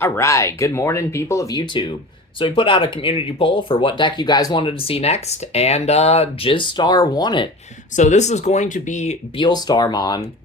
All right, good morning, people of YouTube. So we put out a community poll for what deck you guys wanted to see next, and Gizstar won it. So this is going to be Beelstar Mon,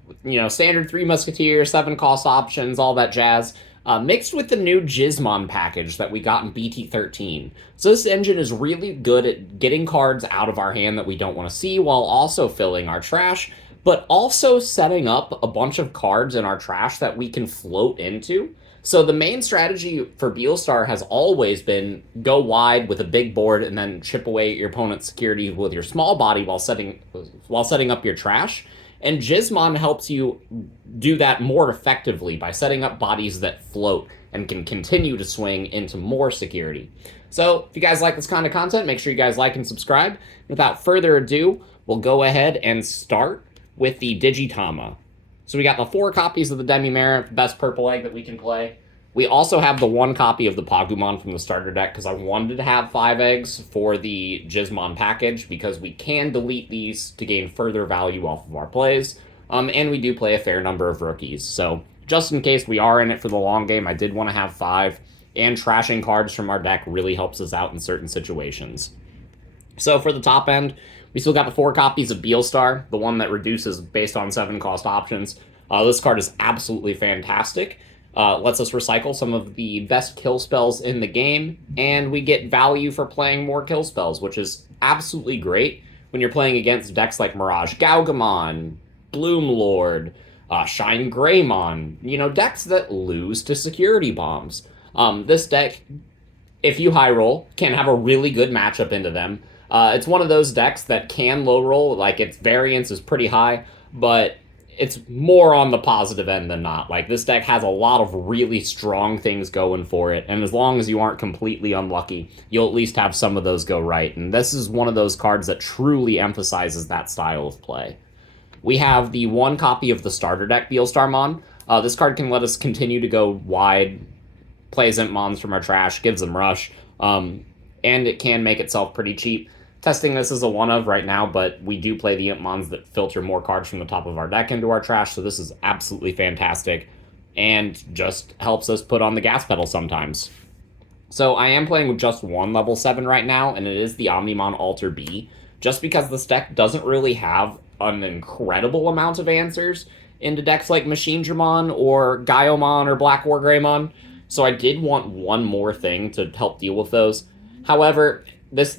standard 3 Musketeer, 7 cost options, all that jazz, mixed with the new Gizmon package that we got in BT13. So this engine is really good at getting cards out of our hand that we don't want to see while also filling our trash, but also setting up a bunch of cards in our trash that we can float into. So the main strategy for Beelstar has always been go wide with a big board and then chip away at your opponent's security with your small body while setting up your trash. And Gizmon helps you do that more effectively by setting up bodies that float and can continue to swing into more security. So if you guys like this kind of content, make sure you guys like and subscribe. Without further ado, we'll go ahead and start with the Digitama. So we got the 4 copies of the Demi-Mare, best purple egg that we can play. We also have the 1 copy of the Pagumon from the starter deck because I wanted to have 5 eggs for the Gizmon package because we can delete these to gain further value off of our plays. And we do play a fair number of rookies. So just in case we are in it for the long game, I did want to have 5. And trashing cards from our deck really helps us out in certain situations. So for the top end, we still got the 4 copies of Beelstar, the one that reduces based on 7 cost options. This card is absolutely fantastic. Lets us recycle some of the best kill spells in the game, and we get value for playing more kill spells, which is absolutely great when you're playing against decks like Mirage Gaugamon, Bloom Lord, Shine Greymon, decks that lose to security bombs. This deck, if you high roll, can have a really good matchup into them. It's one of those decks that can low roll, like its variance is pretty high, but it's more on the positive end than not. Like, this deck has a lot of really strong things going for it, and as long as you aren't completely unlucky, you'll at least have some of those go right, and this is one of those cards that truly emphasizes that style of play. We have the 1 copy of the starter deck, Beelstar Mon. This card can let us continue to go wide, play Imp Mons from our trash, gives them rush, and it can make itself pretty cheap. Testing this as a one of right now, but we do play the Imp Mons that filter more cards from the top of our deck into our trash, so this is absolutely fantastic and just helps us put on the gas pedal sometimes. So I am playing with just 1 level 7 right now, and it is the Omnimon Alter B, just because this deck doesn't really have an incredible amount of answers into decks like Machinedramon or Gaiomon or Black War Greymon, so I did want one more thing to help deal with those. However, this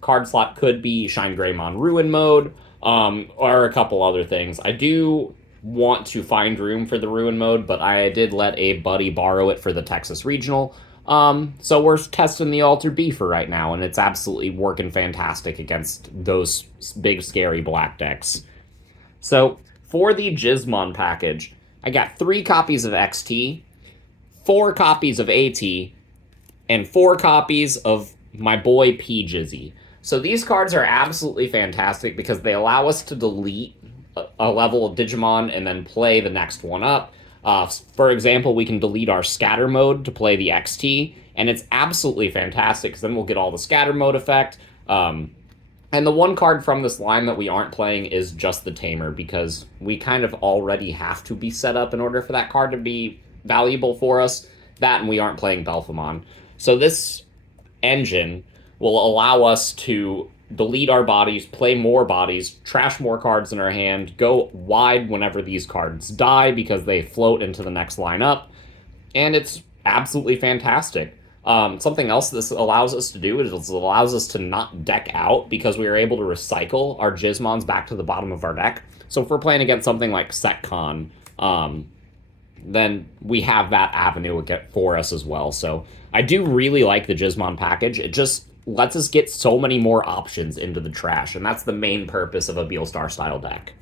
card slot could be Shine Greymon Ruin Mode, or a couple other things. I do want to find room for the Ruin Mode, but I did let a buddy borrow it for the Texas Regional. So we're testing the Alter B for right now, and it's absolutely working fantastic against those big, scary black decks. So for the Gizmon package, I got 3 copies of XT, 4 copies of AT, and 4 copies of my boy P-Jizzy. So these cards are absolutely fantastic because they allow us to delete a level of Digimon and then play the next one up. For example, we can delete our Scatter Mode to play the XT, and it's absolutely fantastic because then we'll get all the Scatter Mode effect. And the 1 card from this line that we aren't playing is just the Tamer, because we kind of already have to be set up in order for that card to be valuable for us. That, and we aren't playing Belphemon. So this engine will allow us to delete our bodies, play more bodies, trash more cards in our hand, go wide whenever these cards die because they float into the next line up, and it's absolutely fantastic. Something else this allows us to do is it allows us to not deck out because we are able to recycle our Gizmons back to the bottom of our deck. So if we're playing against something like Setcon, then we have that avenue for us as well. So I do really like the Gizmon package. It just lets us get so many more options into the trash, and that's the main purpose of a Beelstar style deck.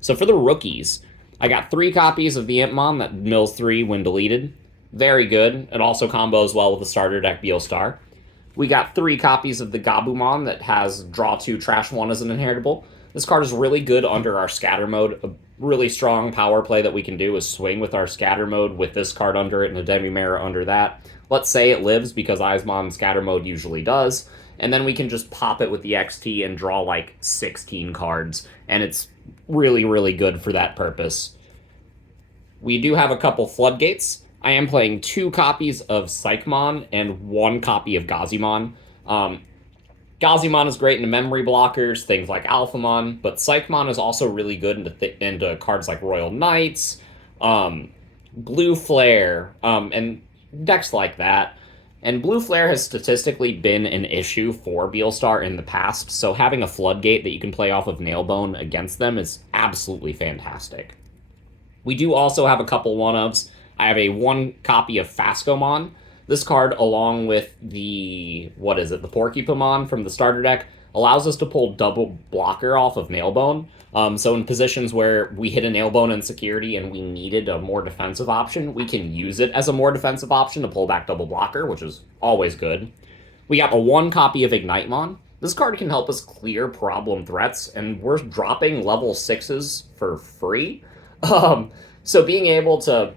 So for the rookies, I got 3 copies of the Impmon that mills 3 when deleted. Very good. It also combos well with the starter deck Beelstar. We got 3 copies of the Gabumon that has draw 2, trash 1 as an inheritable. This card is really good under our Scatter Mode. A really strong power play that we can do is swing with our Scatter Mode with this card under it and a Demi-Mare under that. Let's say it lives, because Eismon Scatter Mode usually does, and then we can just pop it with the XT and draw like 16 cards, and it's really, really good for that purpose. We do have a couple Floodgates. I am playing 2 copies of Psychmon and 1 copy of Gazimon. Gazimon is great into memory blockers, things like Alphamon, but Psychmon is also really good into cards like Royal Knights, um, Blue Flare, and decks like that. And Blue Flare has statistically been an issue for Beelstar in the past, so having a Floodgate that you can play off of Nailbone against them is absolutely fantastic. We do also have a couple one-ofs. I have a 1 copy of Fascomon. This card, along with the Porcupamon from the starter deck, allows us to pull double blocker off of Nailbone. So in positions where we hit a Nailbone in security and we needed a more defensive option, we can use it as a more defensive option to pull back double blocker, which is always good. We got a 1 copy of Ignitemon. This card can help us clear problem threats, and we're dropping level 6s for free. So being able to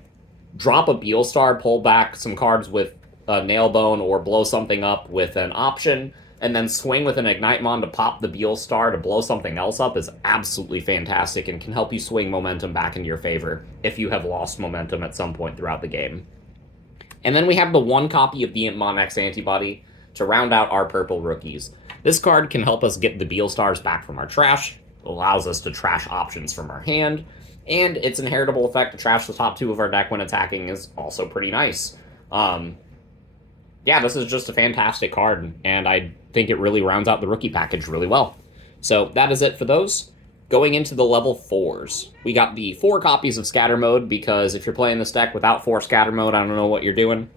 drop a Beelstar, pull back some cards with a Nailbone, or blow something up with an option, and then swing with an Ignitemon to pop the Beelstar to blow something else up is absolutely fantastic and can help you swing momentum back into your favor if you have lost momentum at some point throughout the game. And then we have the 1 copy of Beatmon X Antibody to round out our purple rookies. This card can help us get the Beelstars back from our trash, allows us to trash options from our hand, and its inheritable effect to trash the top 2 of our deck when attacking is also pretty nice. Yeah, this is just a fantastic card, and I think it really rounds out the rookie package really well. So that is it for those. Going into the level 4s, we got the 4 copies of Scatter Mode, because if you're playing this deck without 4 Scatter Mode, I don't know what you're doing.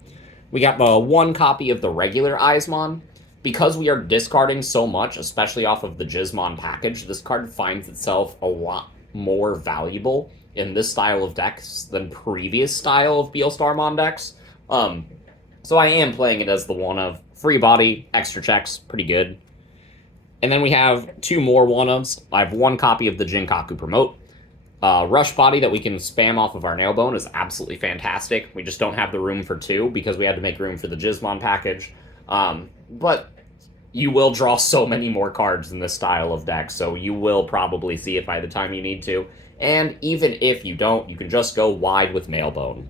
We got the 1 copy of the regular Eismon. Because we are discarding so much, especially off of the Gizmon package, this card finds itself a lot more valuable in this style of decks than previous style of Beelstarmon decks. So I am playing it as the one-of. Free body, extra checks, pretty good. And then we have 2 more one-ofs. I have 1 copy of the Jinkaku Promote. Rush body that we can spam off of our Nailbone is absolutely fantastic. We just don't have the room for 2 because we had to make room for the Gizmon package. But you will draw so many more cards in this style of deck, so you will probably see it by the time you need to. And even if you don't, you can just go wide with Nailbone.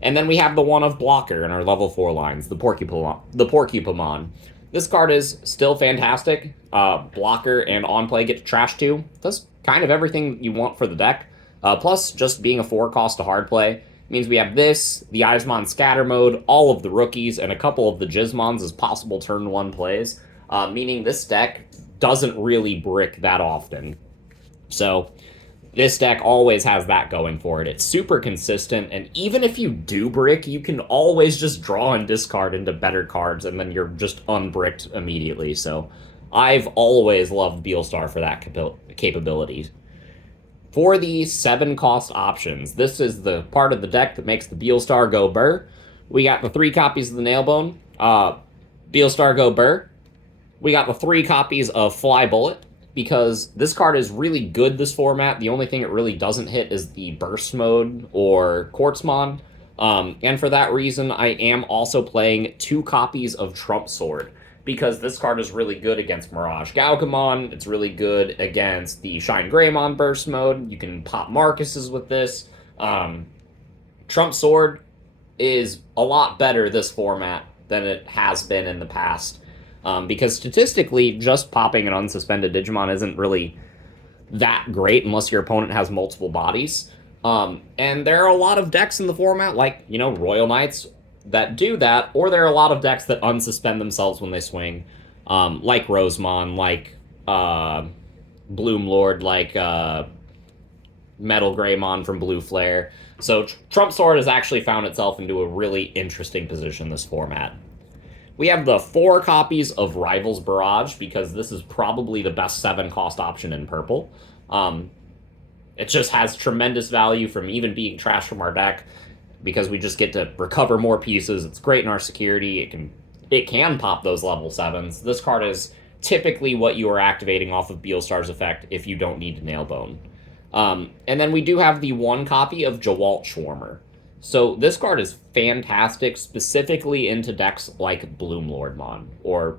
And then we have the 1-of blocker in our level 4 lines, the Porcupamon. This card is still fantastic. Blocker and on-play get to trash 2. Does kind of everything you want for the deck. Plus, just being a 4-cost to hard play means we have this, the Eismon Scatter Mode, all of the rookies, and a couple of the Gizmons as possible turn 1 plays. Meaning this deck doesn't really brick that often. So this deck always has that going for it. It's super consistent, and even if you do brick, you can always just draw and discard into better cards, and then you're just unbricked immediately. So I've always loved Beelstar for that capability. For the 7-cost options, this is the part of the deck that makes the Beelstar go burr. We got the 3 copies of the Nailbone, Beelstar go burr. We got the 3 copies of Fly Bullet, because this card is really good this format. The only thing it really doesn't hit is the Burst Mode or Quartzmon. And for that reason, I am also playing 2 copies of Trump Sword, because this card is really good against Mirage Gaugamon. It's really good against the Shine Greymon Burst Mode. You can pop Marcuses with this. Trump Sword is a lot better this format than it has been in the past. Because statistically, just popping an unsuspended Digimon isn't really that great unless your opponent has multiple bodies. And there are a lot of decks in the format, like, Royal Knights, that do that, or there are a lot of decks that unsuspend themselves when they swing, like Rosemon, like Bloom Lord, like Metal Greymon from Blue Flare. So Trump Sword has actually found itself into a really interesting position this format. We have the 4 copies of Rivals Barrage, because this is probably the best 7-cost option in purple. It just has tremendous value from even being trash from our deck, because we just get to recover more pieces. It's great in our security. It can pop those level 7s. This card is typically what you are activating off of Beelstar's effect if you don't need to Nailbone. And then we do have the 1 copy of Jawalt Schwarmer. So this card is fantastic, specifically into decks like Bloom Lordmon, or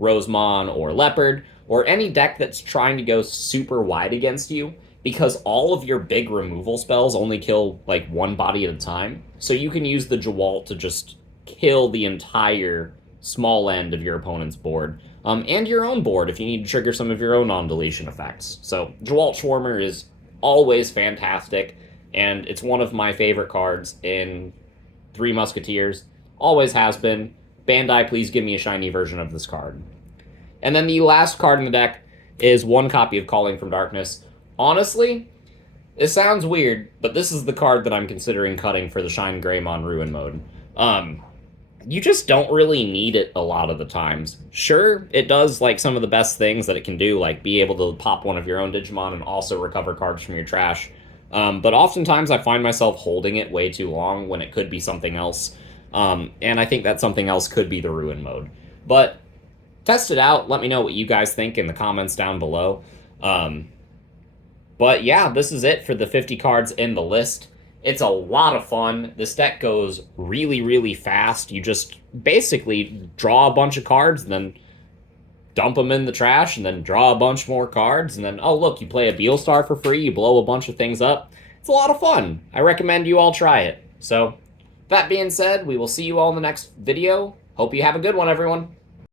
Rosemon, or Leopard, or any deck that's trying to go super wide against you. because all of your big removal spells only kill like one body at a time. So you can use the Jawalt to just kill the entire small end of your opponent's board. And your own board if you need to trigger some of your own non-deletion effects. So Jawalt Schwarmer is always fantastic, and it's one of my favorite cards in Three Musketeers. Always has been. Bandai, please give me a shiny version of this card. And then the last card in the deck is one copy of Calling from Darkness. Honestly, it sounds weird, but this is the card that I'm considering cutting for the Shine Greymon Ruin mode. You just don't really need it a lot of the times. Sure, it does like some of the best things that it can do, like be able to pop one of your own Digimon and also recover cards from your trash. But oftentimes I find myself holding it way too long when it could be something else. And I think that something else could be the Ruin mode. But test it out. Let me know what you guys think in the comments down below. But yeah, this is it for the 50 cards in the list. It's a lot of fun. This deck goes really, really fast. You just basically draw a bunch of cards, and then dump them in the trash, and then draw a bunch more cards, and then, oh, look, you play a Beelstar for free, you blow a bunch of things up. It's a lot of fun. I recommend you all try it. So, that being said, we will see you all in the next video. Hope you have a good one, everyone.